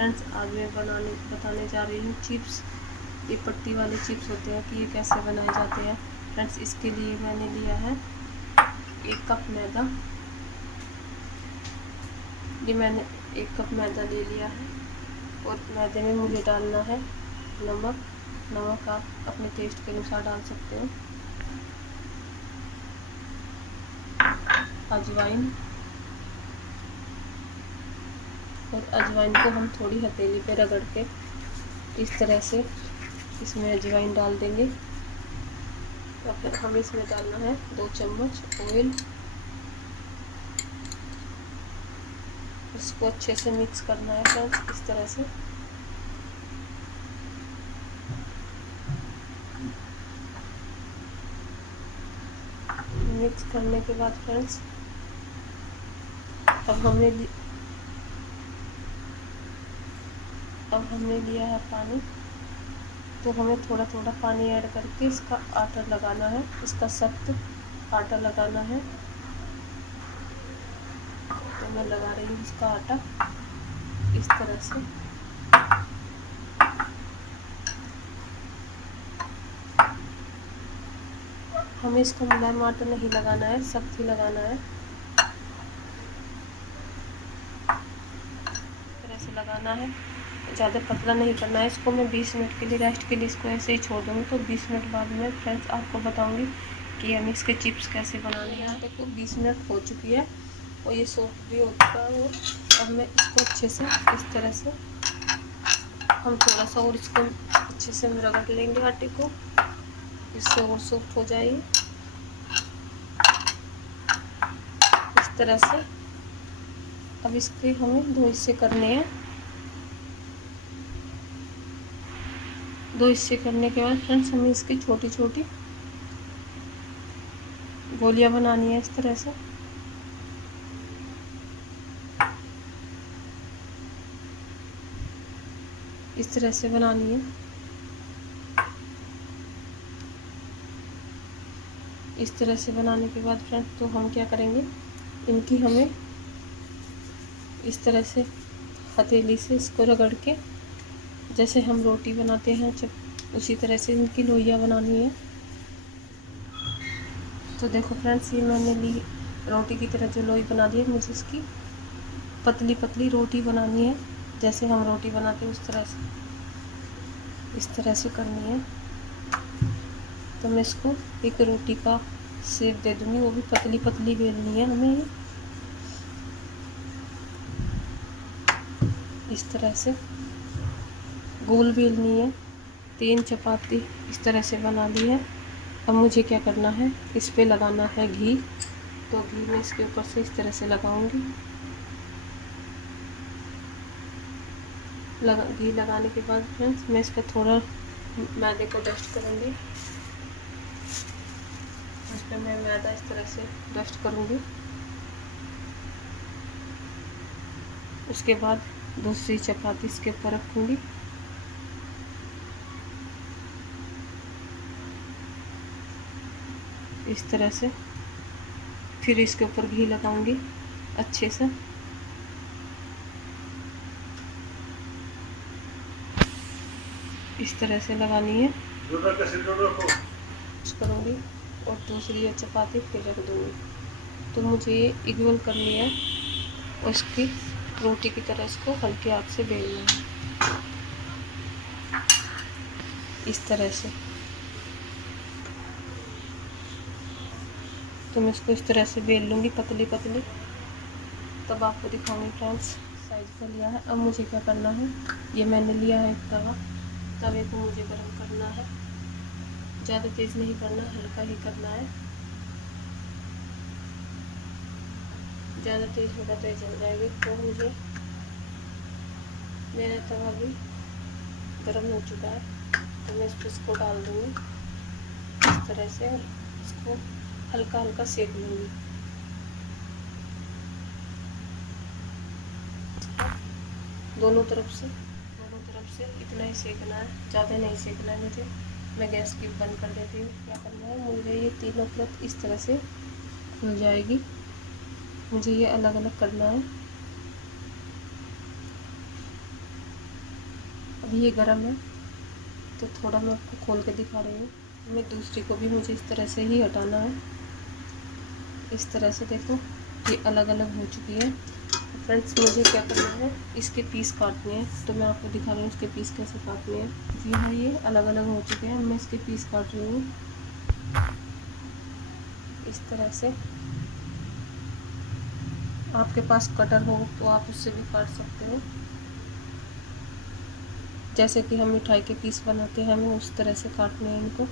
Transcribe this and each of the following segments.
Friends आज मैं बताने जा रही हूँ चिप्स। ये पट्टी वाले चिप्स होते हैं कि ये कैसे बनाए जाते हैं। फ्रेंड्स इसके लिए मैंने लिया है 1 कप मैदा। ये मैंने 1 कप मैदा ले लिया है और मैदे में मुझे डालना है नमक। नमक आप अपने टेस्ट के अनुसार डाल सकते हो। अजवाइन, और अजवाइन को हम थोड़ी हथेली पे रगड़ के इस तरह से इसमें अजवाइन डाल देंगे। और फिर हमें इसमें डालना है 2 चम्मच ऑयल। इसको अच्छे से मिक्स करना है फ्रेंड्स इस तरह से। मिक्स करने के बाद फ्रेंड्स अब हमने लिया है पानी। तो हमें थोड़ा थोड़ा पानी ऐड करके इसका आटा लगाना है, इसका सख्त आटा लगाना है। तो मैं लगा रही हूँ इसका आटा इस तरह से। हमें इसका मुलायम आटा नहीं लगाना है, सख्त ही लगाना है। इस तरह से लगाना है, ज़्यादा पतला नहीं करना है। इसको मैं 20 मिनट के लिए रेस्ट के लिए इसको ऐसे ही छोड़ दूँगी। तो 20 मिनट बाद में फ्रेंड्स आपको बताऊंगी कि हमें इसके चिप्स कैसे बनाने हैं। आटे को 20 मिनट हो चुकी है और ये सॉफ्ट भी हो चुका है। और अब मैं इसको अच्छे से इस तरह से हम थोड़ा सा और इसको अच्छे से रगड़ लेंगे आटे को, इससे और सॉफ्ट हो जाएगी इस तरह से। अब इसके हमें 2 हिस्से करने हैं। 2 हिस्से करने के बाद फ्रेंड्स हमें इसकी छोटी छोटी गोलियां बनानी है इस तरह से। इस तरह से बनानी है। इस तरह से बनाने के बाद फ्रेंड्स तो हम क्या करेंगे, इनकी हमें इस तरह से हथेली से इसको रगड़ के जैसे हम रोटी बनाते हैं जब उसी तरह से इनकी लोइयां बनानी है। तो देखो फ्रेंड्स ये मैंने ली रोटी की तरह जो लोई बना ली है। मुझे इसकी पतली पतली रोटी बनानी है, जैसे हम रोटी बनाते हैं उस तरह से इस तरह से करनी है। तो मैं इसको एक रोटी का शेप दे दूँगी, वो भी पतली पतली बेलनी है हमें इस तरह से गोल बेलनी है। 3 चपाती इस तरह से बना ली है। अब मुझे क्या करना है, इस पे लगाना है घी। तो घी मैं इसके ऊपर से इस तरह से लगाऊंगी। घी लगाने के बाद फ्रेंड्स मैं इस पर थोड़ा मैदे को डस्ट करूँगी। इस पर मैं मैदा इस तरह से डस्ट करूँगी। उसके बाद दूसरी चपाती इसके ऊपर रखूँगी। इस तरह से फिर इसके ऊपर घी लगाऊंगी अच्छे से। इस तरह से लगानी है करूँगी और दूसरी ये चपाती फिर रख दूँगी। तो मुझे ये इक्वल करनी है और इसकी रोटी की तरह इसको हल्के हाथ से बेलना है इस तरह से। तो मैं इसको इस तरह से बेल लूँगी पतली पतली, तब आपको दिखाऊंगी फ्रेंड्स। साइज का लिया है। अब मुझे क्या करना है, ये मैंने लिया है एक तवा। तवे को मुझे गर्म करना है, ज़्यादा तेज़ नहीं करना, हल्का ही करना है। ज़्यादा तेज़ होगा तो ये जल जाएगी। तो मुझे मेरा तवा भी गर्म हो चुका है, तो मैं इस पर इसको डाल दूँगी इस तरह से और इसको हल्का हल्का सेक लूँगी। दोनों तरफ से इतना ही सेकना है, ज़्यादा नहीं सेकना है मुझे। मैं गैस की बंद कर देती हूँ। क्या करना है, मुझे ये तीनों तरफ इस तरह से खुल जाएगी। मुझे ये अलग अलग करना है। अभी ये गर्म है तो थोड़ा मैं आपको खोल के दिखा रही हूँ। मैं दूसरी को भी मुझे इस तरह से ही हटाना है। इस तरह से देखो ये अलग अलग हो चुकी है। फ्रेंड्स मुझे क्या करना है, इसके पीस काटने हैं, तो मैं आपको दिखा रही हूँ इसके पीस कैसे काटने हैं। जी हाँ, ये अलग अलग हो चुके हैं। मैं इसके पीस काट रही हूँ इस तरह से। आपके पास कटर हो तो आप उससे भी काट सकते हो। जैसे कि हम मिठाई के पीस बनाते हैं, हमें उस तरह से काटने हैं इनको।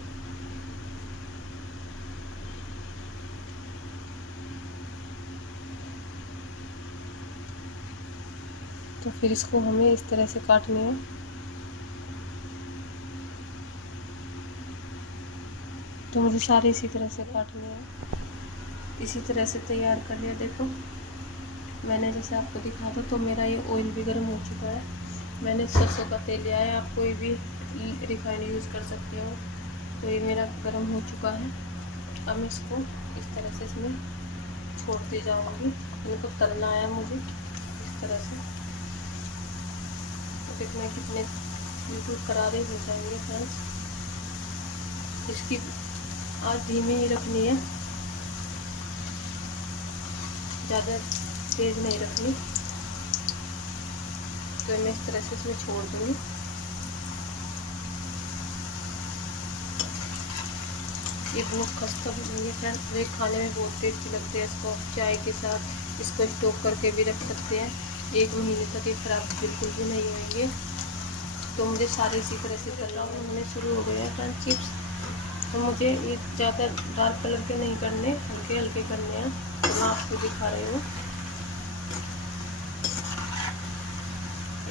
तो फिर इसको हमें इस तरह से काटने हैं। तो मुझे सारे इसी तरह से काटने हैं। इसी तरह से तैयार कर लिया। देखो मैंने जैसे आपको दिखा था, तो मेरा ये ऑयल भी गर्म हो चुका है। मैंने सरसों का तेल लिया है, आप कोई भी रिफाइंड यूज़ कर सकते हो। तो ये मेरा गर्म हो चुका है। अब मैं इसको इस तरह से इसमें छोड़ती जाऊँगी। इनको तलना है मुझे इस तरह से। तो देखना कितने बिल्कुल करारे हो जाएंगे फ्रेंड्स। इसकी आँच धीमी ही रखनी है, ज़्यादा तेज़ नहीं रखनी। तो मैं इस तरह से इसमें छोड़ दूँगी। ये बहुत खस्ता बनेंगे फ्रेंड्स, ये खाने में बहुत टेस्टी लगते हैं। इसको चाय के साथ इसको स्टोक करके भी रख सकते हैं, 1 महीने तक ये ख़राब बिल्कुल भी नहीं होंगे। तो मुझे सारे इसी तरह से करना होने शुरू हो गए हैं फ्रेंड्स चिप्स। तो मुझे ये ज़्यादा डार्क कलर के नहीं करने, हल्के हल्के करने हैं। तो मैं आपको दिखा रही हूँ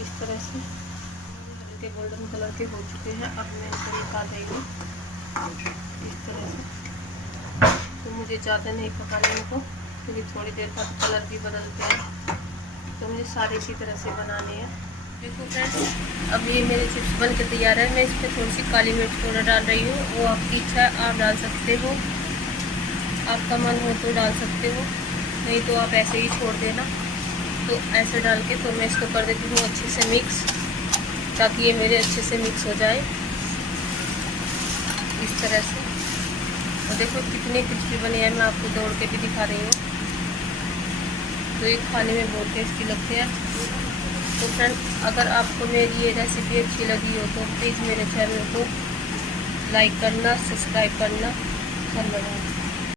इस तरह से। हल्के गोल्डन कलर के हो चुके हैं। अब मैं इनको निकाल रही हूँ इस तरह से। तो मुझे ज़्यादा नहीं पकाना इनको, क्योंकि थोड़ी देर बाद कलर भी बदलते हैं। तो मुझे सारे इसी तरह से बनाने हैं। देखो फ्रेंड्स अब ये मेरे चिप्स बन के तैयार है। मैं इस पर थोड़ी सी काली मिर्च पाउडर डाल रही हूँ, वो आपकी इच्छा है, आप डाल सकते हो। आपका मन हो तो डाल सकते हो, नहीं तो आप ऐसे ही छोड़ देना। तो ऐसे डाल के तो मैं इसको कर देती हूँ अच्छे से मिक्स, ताकि ये मेरे अच्छे से मिक्स हो जाए इस तरह से। और देखो कितने क्रिस्पी बने हैं, मैं आपको तोड़ के भी दिखा रही हूँ। तो ये खाने में बहुत टेस्टी लगते हैं। तो फ्रेंड्स अगर आपको मेरी ये रेसिपी अच्छी लगी हो तो प्लीज़ मेरे चैनल को लाइक करना, सब्सक्राइब करना। धन्यवाद।